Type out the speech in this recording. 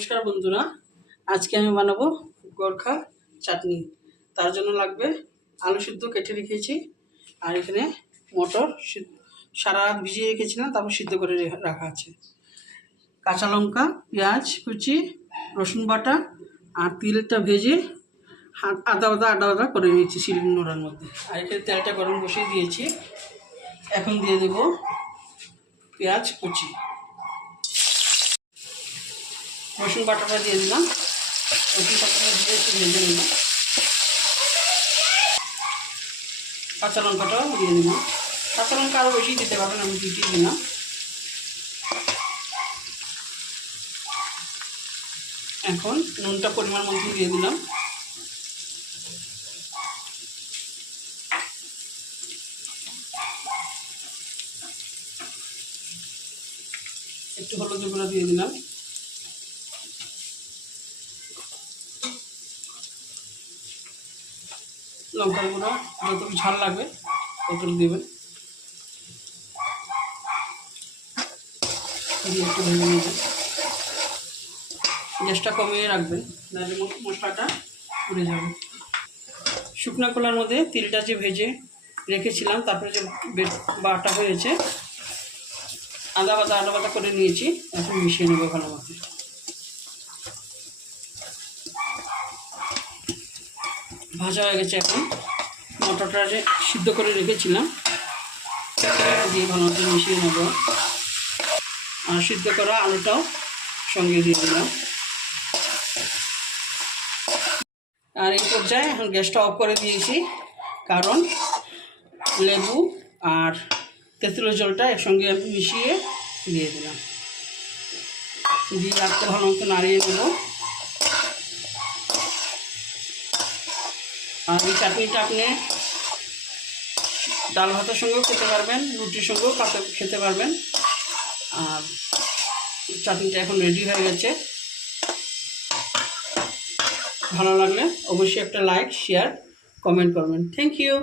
নমস্কার বন্ধুরা, আজকে আমি বানাবো গোরখা চাটনি। তার জন্য লাগবে আলু সিদ্ধ কেটে রেখেছি, আর এখানে মটর সারা রাত ভিজিয়ে রেখেছিলাম, তারপর সিদ্ধ করে রাখা আছে। কাঁচা লঙ্কা, পেঁয়াজ কুচি, রসুন বাটা, আর তিলটা ভেজে আদা আদা করে নিয়েছি শিলনোড়ার মধ্যে। আর এখানে তেলটা গরম বসিয়ে দিয়েছি। এখন দিয়ে দেব পেঁয়াজ কুচি, রসুন বাটাটা দিয়ে দিলাম। রসুন বাটাটা দিয়ে একটু ভেজে নিলাম। কাঁচা লঙ্কাটাও দিয়ে দিলাম। কাঁচা লঙ্কা আরও বেশি দিতে পারবেন, আমি দুটি দিলাম। এখন নুনটা পরিমাণ মতো দিয়ে দিলাম। একটু হলুদ গুঁড়ো দিয়ে দিলাম। লঙ্কার গুঁড়ো যতটুকু ঝাল লাগবে ততটুকু দেবেন। দিয়ে একটু ভেজে নেবেন। গ্যাসটা কমিয়ে রাখবেন, নাহলে মশলাটা পুড়ে যাবে। শুকনো কলার মধ্যে তিলটা যে ভেজে রেখেছিলাম, তারপরে যে বাটা হয়েছে, আদা বাটা করে নিয়েছি। এখন মিশিয়ে নেবো ভালো মতো। ভাজা হয়ে গেছে। এখন মটরটা যে সিদ্ধ করে রেখেছিলাম দিয়ে ভালো মতো মিশিয়ে নেব। আর সিদ্ধ করা আলুটাও সঙ্গে দিয়ে দিলাম। আর এই পর্যায়ে এখন গ্যাসটা অফ করে দিয়েছি, কারণ লেবু আর তেঁতুলের জলটা একসঙ্গে মিশিয়ে দিয়ে দিলাম। দিয়ে রাখতে ভালো মতো নাড়িয়ে নেব। আর এই চাটনিটা আপনি ডাল ভাতের সঙ্গেও খেতে পারবেন, রুটির সঙ্গেও খেতে পারবেন। আর চাটনিটা এখন রেডি হয়ে গেছে। ভালো লাগলে অবশ্যই একটা লাইক, শেয়ার, কমেন্ট করবেন। Thank you.